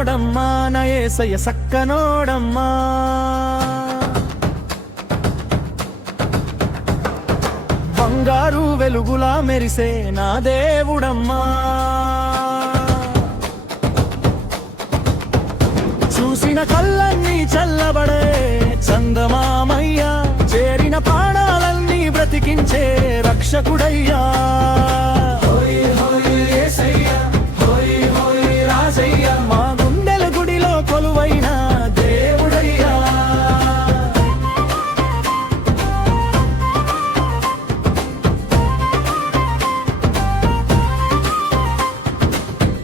సక్కనోడమ్మా నా యేసయ్య సక్కనోడమ్మా. బంగారు వెలుగులా మెరిసే నా దేవుడమ్మా. చూసిన కళ్ళన్నీ చల్లబడే చందమామయ్యా, చేరిన ప్రాణాలన్నీ బ్రతికించే రక్షకుడయ్యా. మా గుండెల గుడిలో కొలువైన దేవుడయ్యా.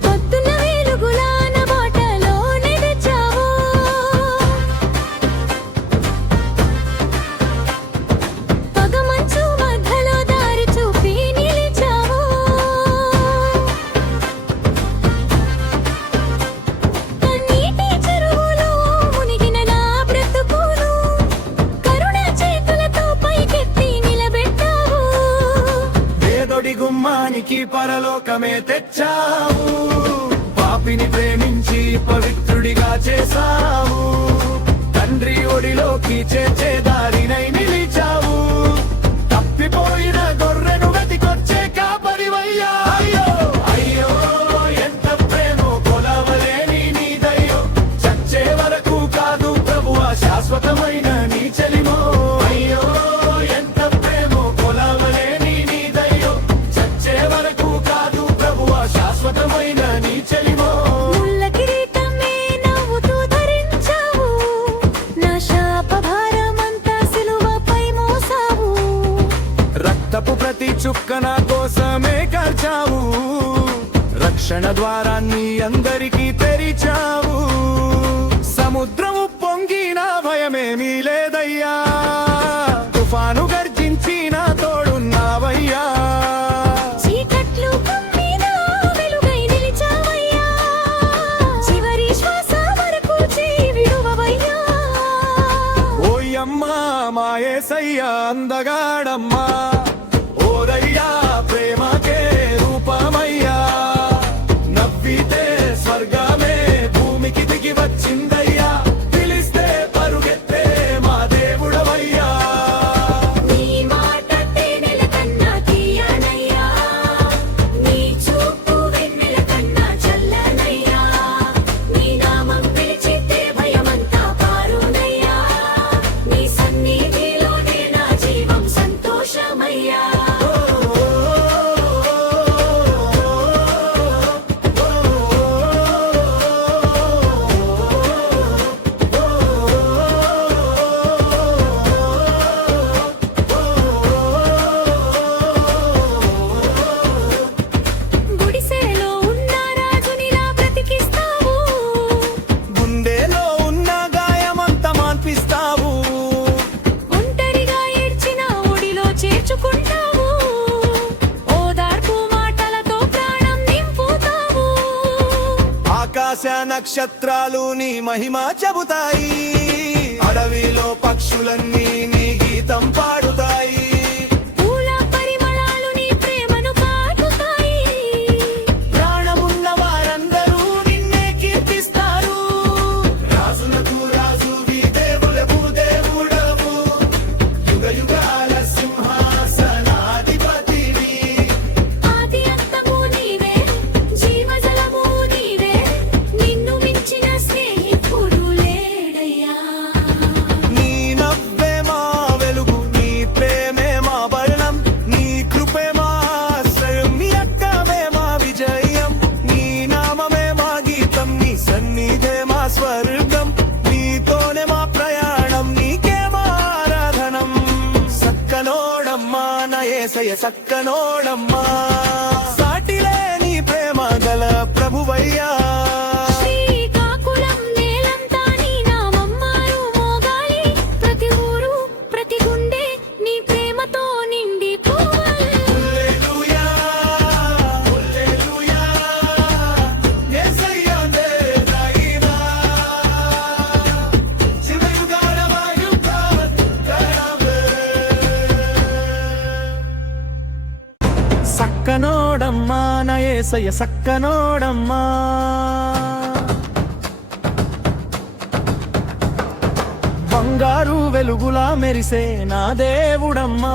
పొద్దున్న వెలుగులా నా బాటలో నడిచావు, పగమంచు మధ్యలో దారి చూపి నిలిచావు. కన్నీటి చెరువులో మునిగిన నా బ్రతుకును కరుణ చేతులతో పైకెత్తి నిలబెట్టావు. పేదొడి గుమ్మానికి పరలోకమే తెచ్చావు, పాపిని ప్రేమించి పవిత్రుడిగా చేశావు. తండ్రి ఒడిలోకి చేర్చే దారినై నిలిచావు, తప్పిపోయిన గొర్రెను వెతికొచ్చే కాపరివయ్యా. అయ్యో అయ్యో ఎంత ప్రేమో కొలవలేని నీ దయ్యో, చచ్చే వరకు కాదు ప్రభువా శాశ్వతమైన నీ చెలిమో. అయ్యో ఎంత ప్రేమో కొలవలేని నీ దయ్యో, చచ్చే వరకు కాదు ప్రభువా శాశ్వతమైన నీ చెలిమో. ముళ్ళ కిరీటమే నవ్వుతూ ధరించావు, నా శాప భారమంతా సిలువపై మోసావు. రక్తపు ప్రతి చుక్క నా కోసమే కార్చావు, రక్షణ ద్వారాన్ని అందరికీ తెరిచావు. సముద్రము పొంగిన భయమేమీ లేదయ్యా, తుఫాను గర్జించిన తోడున్నావయ్యా. చీకట్లు కమ్మినా వెలుగై నిలిచావయ్యా, చివరి శ్వాస వరకు చేయి విడువవయ్యా. ఓయమ్మా మా యేసయ్య అందగాడమ్మా, ఓరయ్యా ప్రేమకే రూపమయ్యా. నవ్వితే స్వర్గమే భూమికి దిగి వచ్చిందయ్యా, పిలిస్తే పరుగెత్తే మా దేవుడవయ్యా. నీ మాట తేనెల కన్నా తీయనయ్యా, నీ చూపు వెన్నెల కన్నా చల్లనయ్యా. నీ నామం పిలిచితే భయమంతా పారునయ్యా, నీ సన్నిధిలోనే నా జీవం సంతోషమయ్యా. గుడిసెలో ఉన్న రాజునిలా బ్రతికిస్తావు, గుండెలో ఉన్న గాయమంతా మాన్పిస్తావు. ఒంటరిగా ఏడ్చిన ఒడిలో చేర్చుకుంటావు, ఓదార్పు మాటలతో ప్రాణం నింపుతావు. ఆకాశ నక్షత్రాలు నీ మహిమ చెబుతాయి, అడవిలో పక్షులన్నీ నీ గీతం పాడుతాయి. పూల పరిమళాలు నీ ప్రేమను కాటుతాయి, ప్రాణమున్న వారందరూ నిన్నే కీర్తిస్తారు. రాజులకు రాజువి దేవులకు దేవుడవు, యుగ యుగాల సింహాసనాధిపతివి. ఆది అంతము నీవే, జీవజలము నీవే, నిన్ను మించిన స్నేహితుడు లేడయ్యా. నీ నవ్వే మా వెలుగు, నీ ప్రేమే మా బలం, నీ కృపే మా ఆశ్రయం, నీ అక్కమే మా విజయం. నీ నామమే మా గీతం, నీ సన్నిధే మా స్వర్గం, నీతోనే మా ప్రయాణం, నీకే మా ఆరాధనం. సక్కనోడమ్మా నా యేసయ్య సక్కనోడమ్మా, సాటిలేని ప్రేమ గల ప్రభువయ్యా. శ్రీకాకుళం నేలంతా నీ నామం మారు మోగాలి, ప్రతి ఊరు ప్రతి గుండె నీ ప్రేమతో నిండిపోవాలి. హల్లెలూయా హల్లెలూయా యేసయ్య దేవైనా, శివయుగాల వాయుగాలవే. సక్కనోడమ్మా నా యేసయ్య సక్కనోడమ్మా. బంగారు వెలుగులా మెరిసే నా దేవుడమ్మా